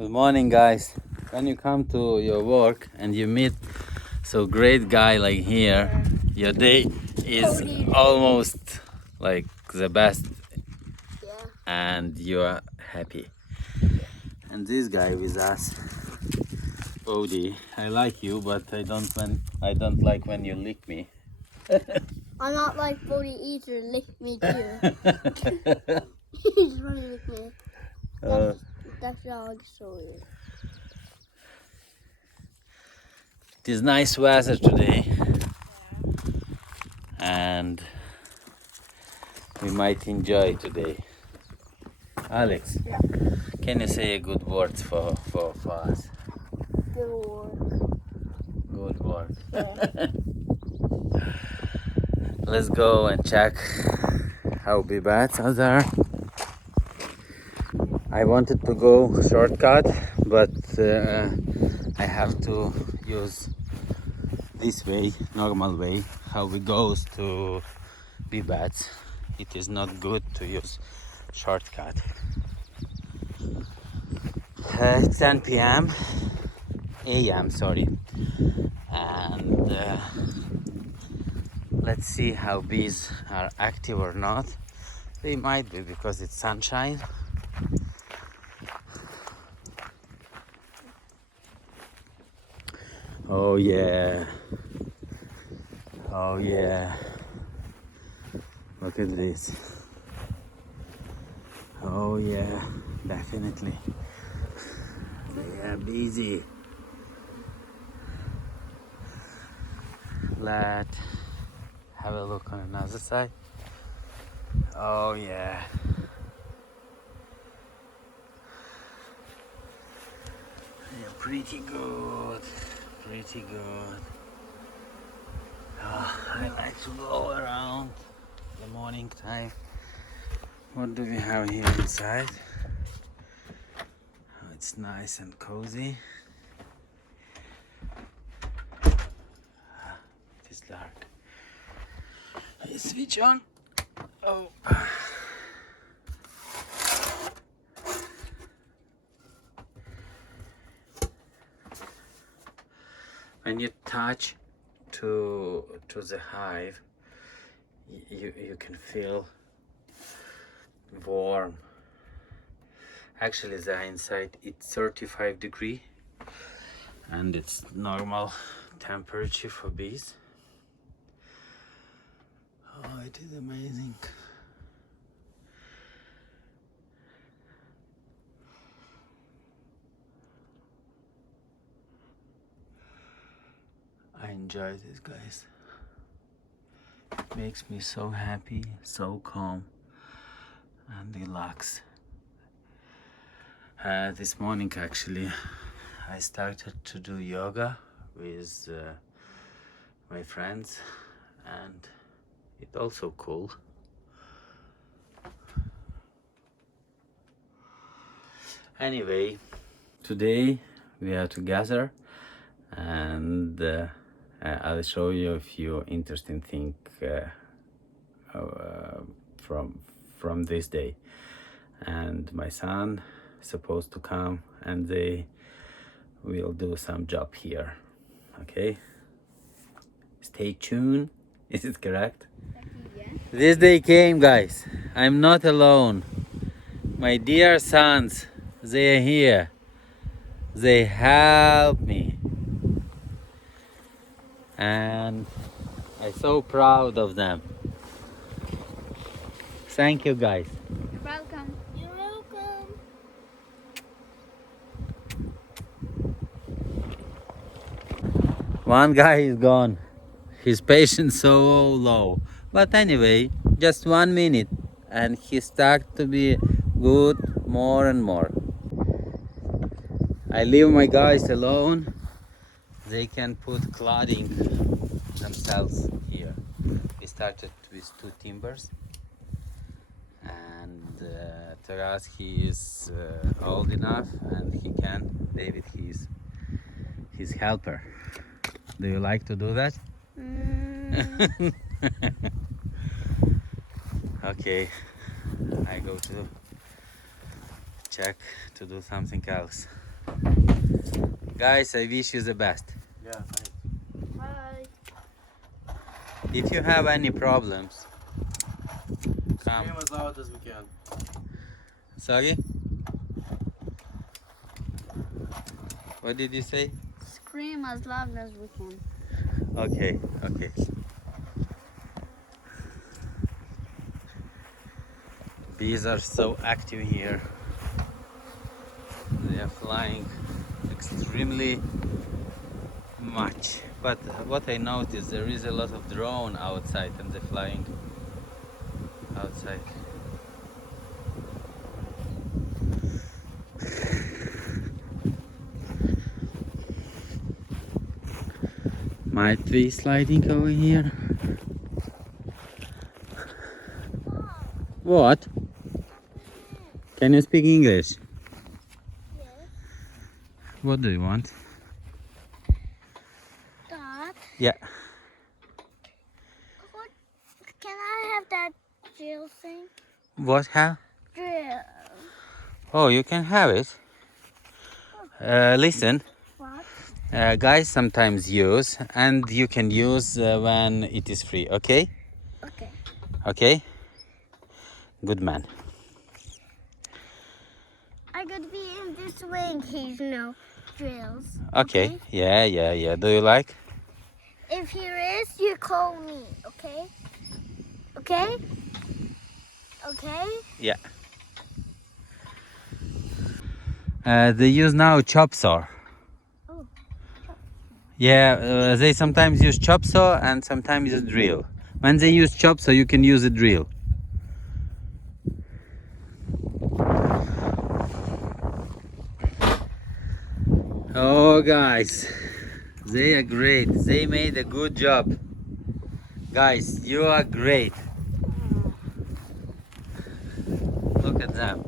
Good morning, guys. When you come to your work and you meet so great guy like here, your day is almost like the best, Yeah. and you are happy. And this guy with us, Bodhi, I like you, but I don't like when you lick me. I'm not like Bodhi either. Lick me too. He's running to lick me. That dog is so weird. It is nice weather today, and we might enjoy today. Alex, Yeah. can you say a good word for us? Good work. Good word. Yeah. Let's go and check how big bats are there. I wanted to go shortcut, but I have to use this way, normal way, how we goes to bats. It is not good to use shortcut. It's 10 p.m. a.m. sorry, and let's see how bees are active or not. They might be because it's sunshine. Oh yeah. Oh yeah. Look at this. Oh yeah, definitely. They are busy. Let's have a look on another side. Oh yeah. Yeah, pretty good. Pretty good. Oh, I like to go around the morning time. What do we have here inside? Oh, it's nice and cozy. It is dark. Switch on. Oh. When you touch to the hive, you can feel warm. Actually, the inside it's 35 degree, and it's normal temperature for bees. Oh, it is amazing. I enjoy this, guys. It makes me so happy, so calm and relaxed. This morning actually I started to do yoga with my friends, and it's also cool. Anyway, today we are together, and I'll show you a few interesting things from this day. And my son is supposed to come, and they will do some job here. Okay, stay tuned. Is it correct? Yeah. This day came, guys. I'm not alone. My dear sons, they are here. They help me, and I'm so proud of them. Thank you, guys. You're welcome. You're welcome. One guy is gone. His patience so low. But anyway, just 1 minute, and he started to be good more and more. I leave my guys alone. They can put cladding themselves here. We started with 2 timbers, and Taras, he is old enough and he can. David, he is his helper. Do you like to do that? Okay, I go to check to do something else. Guys, I wish you the best. Yeah, thanks. Bye. If you have any problems, come. Scream as loud as we can. Sorry? What did you say? Scream as loud as we can. Okay, okay. Bees are so active here. They are flying extremely much. But what I noticed, there is a lot of drone outside and they're flying outside. Might be sliding over here. What? Can you speak English? Yes. What do you want? Dad, Yeah. what, can I have that drill thing? What have? Drill. Oh, you can have it. Listen, What? guys sometimes use, and you can use when it is free. Okay? Okay. Okay? Good man. I could be in this way in case drills. Okay. Yeah. Do you like? If here is, you call me, okay? Okay? Okay? Yeah. They use now chop saw. Oh. Yeah, they sometimes use chop saw and sometimes use drill. When they use chop saw, you can use a drill. Oh, guys, they are great. They made a good job. Guys, you are great. Look at them.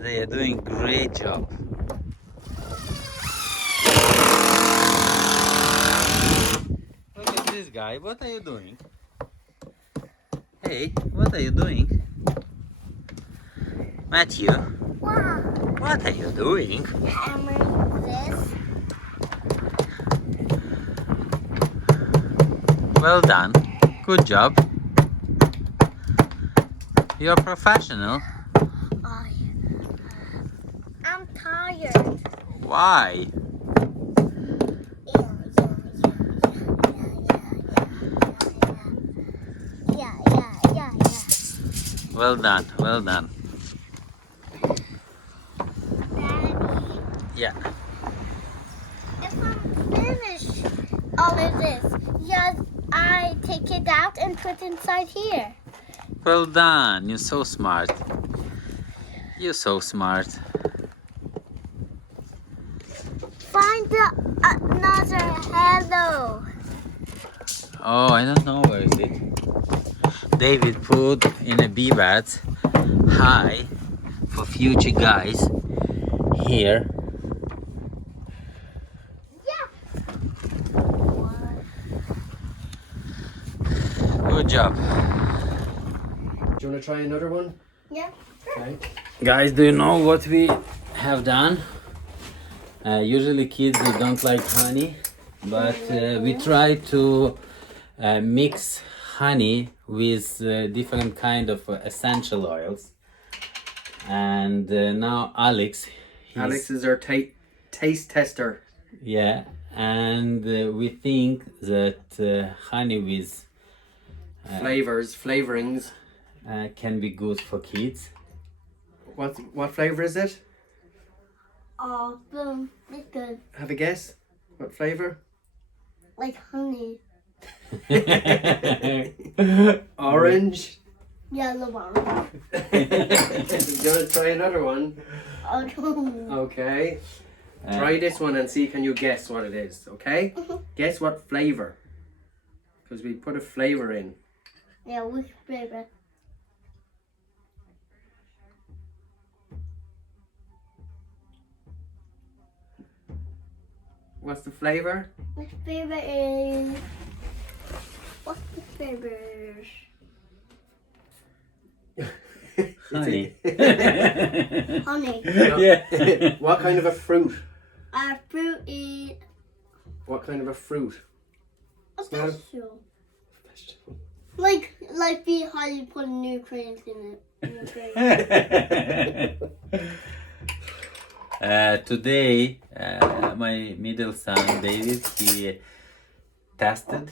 They are doing great job. Look at this guy. What are you doing? Hey, what are you doing? Matthew, Wow. what are you doing? Hammering this. Well done. Good job. You're a professional. I'm tired. Why? Yeah. Well done. Well done. Daddy, Yeah. if I'm finished all of this, yes, I take it out and put inside here. Well done. You're so smart. You're so smart. Find another hello. Oh, I don't know where is it. David put in a bee bat high for future guys here. Yeah. Good job. Do you want to try another one? Yeah. Okay. Guys, do you know what we have done? Usually kids they don't like honey, but we try to mix honey with different kind of essential oils. And now Alex Alex is our taste tester. yeah, and we think that honey with Flavorings. can be good for kids. What flavor is it? Awesome. It's good. Have a guess. What flavor? Like honey. Orange. Yellow one. Do you want to try another one? Oh, Okay. Try this one and see can you guess what it is, okay? Guess what flavor. Because we put a flavor in. yeah, which flavor? What's the flavor? Which flavor is... What's the flavor? Honey. Honey. Yeah. What kind of a fruit? Fruit is What kind of a fruit? a Smell. vegetable. Like the how you put nutrients in it. Today, my middle son David, he tested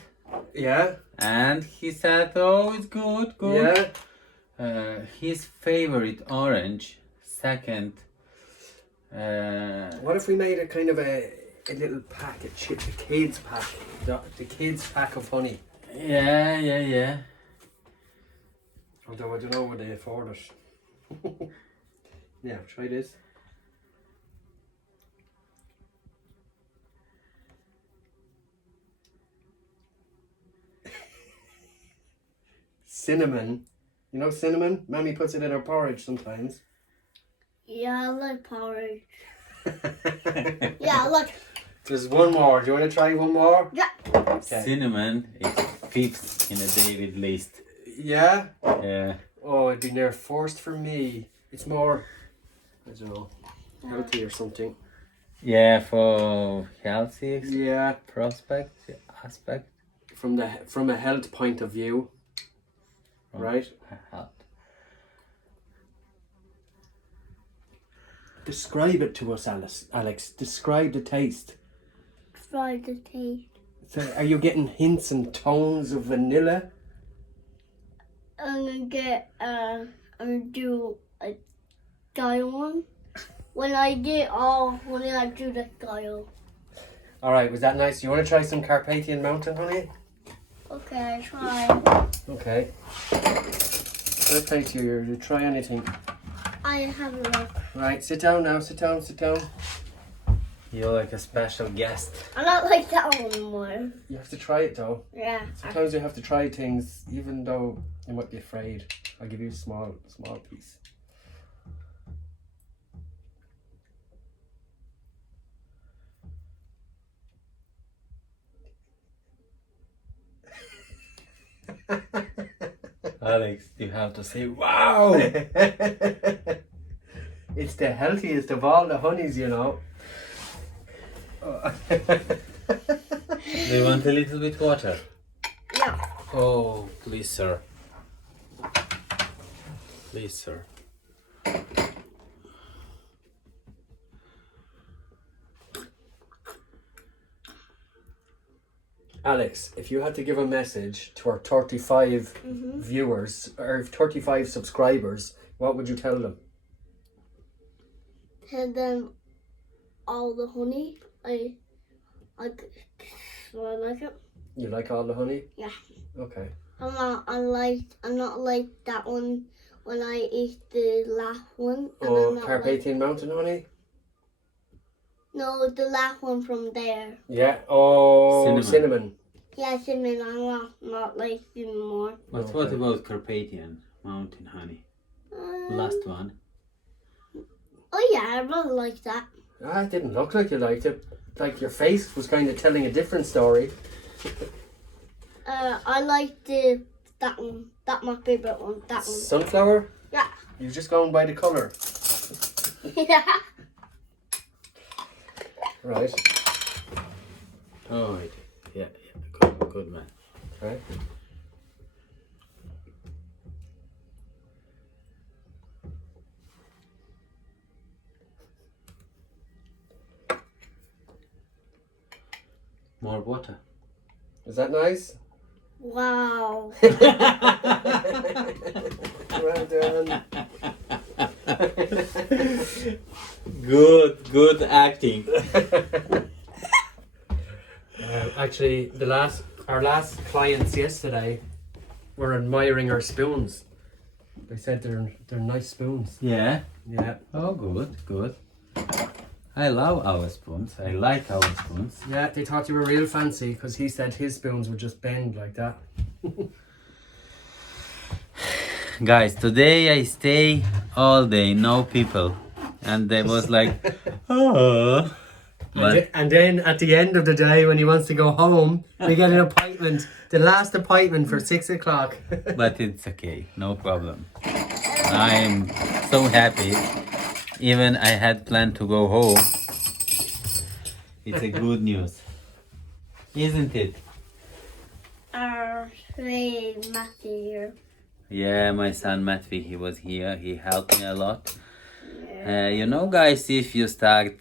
Yeah. and he said, "Oh, it's good, good." Yeah. His favorite orange, second. What if we made a kind of a little pack, a kids pack, the kids pack of honey? Yeah. Although I don't know would they afford it. Yeah, try this. Cinnamon. You know cinnamon? Mammy puts it in her porridge sometimes. Yeah, I like porridge. Yeah, look. There's one more. Do you want to try one more? Yeah. Okay. Cinnamon is fifth in the David list. Yeah? Yeah. Oh, it'd be near forced for me. It's more, I don't know, healthy or something. Yeah, for healthy Yeah. aspect. From a health point of view. Right? Health. Describe it to us, Alex. Describe the taste. Try the taste. So, are you getting hints and tones of vanilla? I'm gonna do a dial one. When I get all honey, I do the dial. All right, was that nice? You want to try some Carpathian Mountain honey? Okay, try. Okay. Fair play to you. You try anything. I have a look. Right, sit down now. Sit down. You're like a special guest. I don't like that one anymore. You have to try it though. Yeah. Sometimes you have to try things, even though you might be afraid. I'll give you a small piece. Alex, you have to say wow. It's the healthiest of all the honeys, you know. Do you want a little bit water? Yeah. Oh, please, sir. Please, sir. Alex, if you had to give a message to our 35 viewers or 35 subscribers, what would you tell them? Tell them all the honey. I like it. You like all the honey? Yeah. Okay. I'm not like that one when I ate the last one. And Oh, I'm not Carpathian Mountain honey? No, the last one from there. Yeah. Oh, cinnamon. Yeah, cinnamon. I'm not like anymore. But Okay. what about Carpathian Mountain honey? Last one. Oh yeah, I really like that. Ah, it didn't look like you liked it. Like your face was kind of telling a different story. I like that one. That's my favorite one. That one. Sunflower? Yeah. You've just gone by the colour. Yeah. Right. Oh, yeah. Good man. Right. More water. Is that nice? Wow. Well done. Good acting. Actually, our last clients yesterday were admiring our spoons. They said they're nice spoons. Yeah. Yeah. Oh, good. I love our spoons. I like our spoons. Yeah, they thought you were real fancy because he said his spoons would just bend like that. Guys, today I stay all day, no people. And they was like, oh. But And then at the end of the day, when he wants to go home, we get an appointment, the last appointment for 6 o'clock. but it's okay, no problem. I'm so happy. Even I had planned to go home. It's a good news, isn't it? Our Matthew here. Yeah, my son Matthew, he was here. He helped me a lot. You know, guys, if you start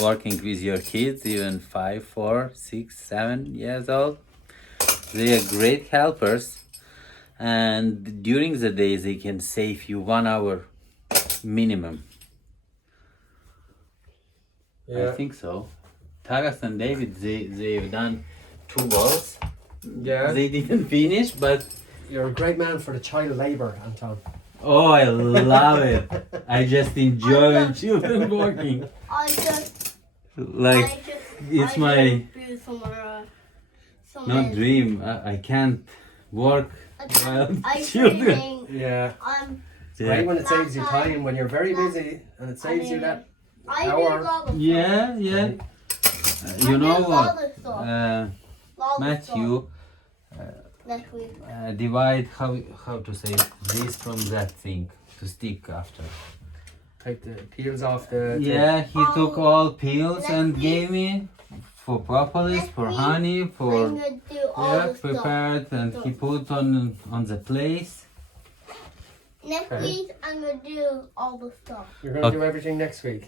working with your kids, even 5, 4, 6, 7 years old, they are great helpers. And during the day, they can save you 1 hour minimum. I think so. Taras and David, they've done 2 balls. Yeah. They didn't finish, but You're a great man for the child labour, Anton. oh, I love it. I just enjoy when children working. Like, it's my not dream. I can't work while children. Yeah. Yeah. Right when it saves you time, when you're very busy, and it saves you that hour. Yeah, yeah. You know what, Matthew? Next week. Divide how to say this from that thing to stick after. Take the peels off the. Yeah, he took all peels and gave me for propolis, for honey, I'm for gonna do all the stuff. prepared, and he put on the place. Next Okay. week, I'm gonna do all the stuff. You're gonna Okay. do everything next week.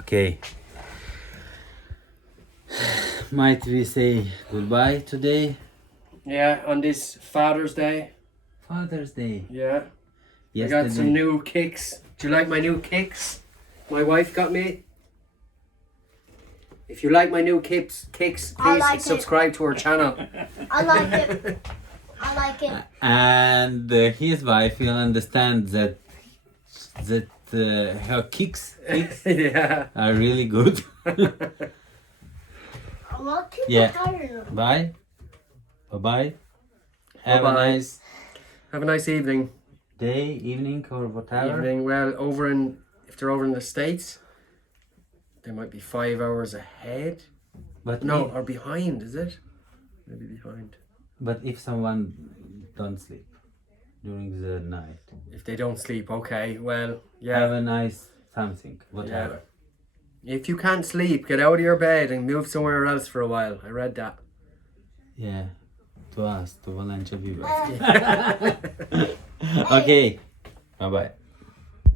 Okay. Might we say goodbye today? Yeah, on this Father's Day. Father's Day. Yeah. I Yesterday. got some new kicks. Do you like my new kicks? My wife got me. If you like my new kicks, I please like it. subscribe to our channel. I like it. I like it. And his wife will understand that her kicks Yeah. are really good. I'm not too Yeah. tired. Bye. Bye-bye. Have Bye-bye. a nice Have a nice evening. day, evening, or whatever. Evening. Well, if they're over in the States, they might be 5 hours ahead. But No, if, or behind, is it? Maybe behind. but if someone don't sleep during the night, If they don't sleep, okay. Well, have yeah. a nice something, whatever. If you can't sleep, get out of your bed and move somewhere else for a while. I read that. Yeah. To us, to Valencia Viva. Okay. Bye bye.